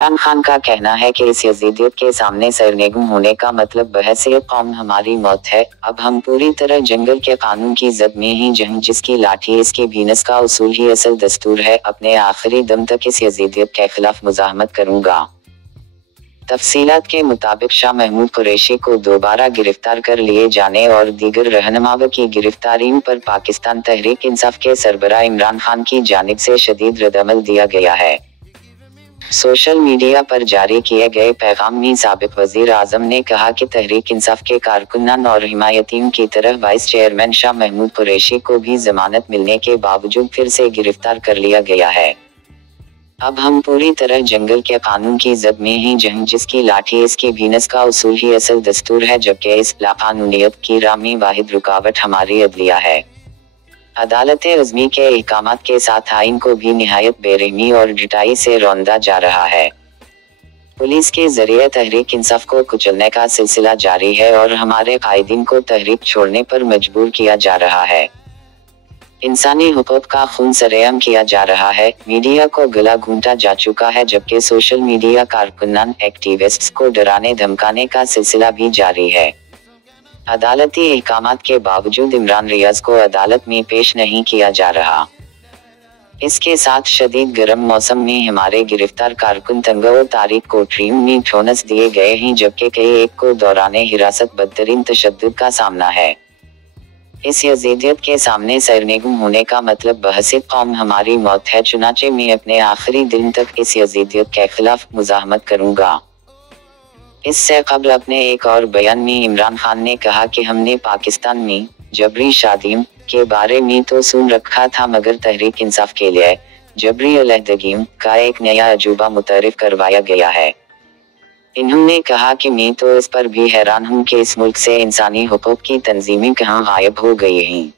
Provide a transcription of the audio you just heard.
इमरान खान का कहना है कि इस यजीदियत के सामने सरनेगू होने का मतलब बहैसियत कौम हमारी मौत है। अब हम पूरी तरह जंगल के कानून की जद में ही जंग, जिसकी लाठी इसके भीनस का उसूल ही असल दस्तूर है। अपने आखिरी दम तक इस यजीदियत के खिलाफ मुजाहमत करूंगा। तफसीलात के मुताबिक शाह महमूद कुरैशी को दोबारा गिरफ्तार कर लिए जाने और दीगर रहनुमाओं की गिरफ्तारियों पर पाकिस्तान तहरीक इंसाफ के सरबराह इमरान खान की जानिब से शदीद रद्दअमल दिया गया है। सोशल मीडिया पर जारी किए गए पैगाम में साबिक वजीर आजम ने कहा कि तहरीक इंसाफ के कारकुनान और हिमायतियों की तरह वाइस चेयरमैन शाह महमूद कुरैशी को भी जमानत मिलने के बावजूद फिर से गिरफ्तार कर लिया गया है। अब हम पूरी तरह जंगल के कानून की जद में ही जंग, जिसकी लाठी इसकी भीनस का उसूल ही असल दस्तूर है, जबकि इस लाकानूनियत की राह में वाहिद रुकावट हमारी अदलिया है। अदालत अज़मी के अहकामात के साथ आइन को भी निहायत बेरहमी और ढिठाई से रौंदा जा रहा है। पुलिस के जरिए तहरीक इंसाफ को कुचलने का सिलसिला जारी है और हमारे कायदीन को तहरीक छोड़ने पर मजबूर किया जा रहा है। इंसानी हुकूक का खून सरेआम किया जा रहा है। मीडिया को गला घूंटा जा चुका है, जबकि सोशल मीडिया कारकुनान एक्टिविस्ट्स को डराने धमकाने का सिलसिला भी जारी है। अदालती अहकामात के बावजूद इमरान रियाज को अदालत में पेश नहीं किया जा रहा। इसके साथ शदीद गर्म मौसम में हमारे गिरफ्तार कारकुन तंगा और तारिक कोठरियों में ठोनस दिए गए हैं, जबकि कई एक को दौराने हिरासत बदतरीन तशद्दुद का सामना है। इस यजीदियत के सामने सरनेगू होने का मतलब बहसियत कौम हमारी मौत है। चुनाचे मैं अपने आखिरी दिन तक इस यजीदियत के खिलाफ मुजाहमत करूंगा। इससे कबल अपने एक और बयान में इमरान खान ने कहा कि हमने पाकिस्तान में जबरी शादियों के बारे में तो सुन रखा था, मगर तहरीक इंसाफ के लिए जबरी अलहदगियों का एक नया अजूबा मुतअरिफ करवाया गया है। इन्होंने कहा कि मैं तो इस पर भी हैरान हूँ कि इस मुल्क से इंसानी हुकूक की तंजीमें कहाँ गायब हो गई हैं।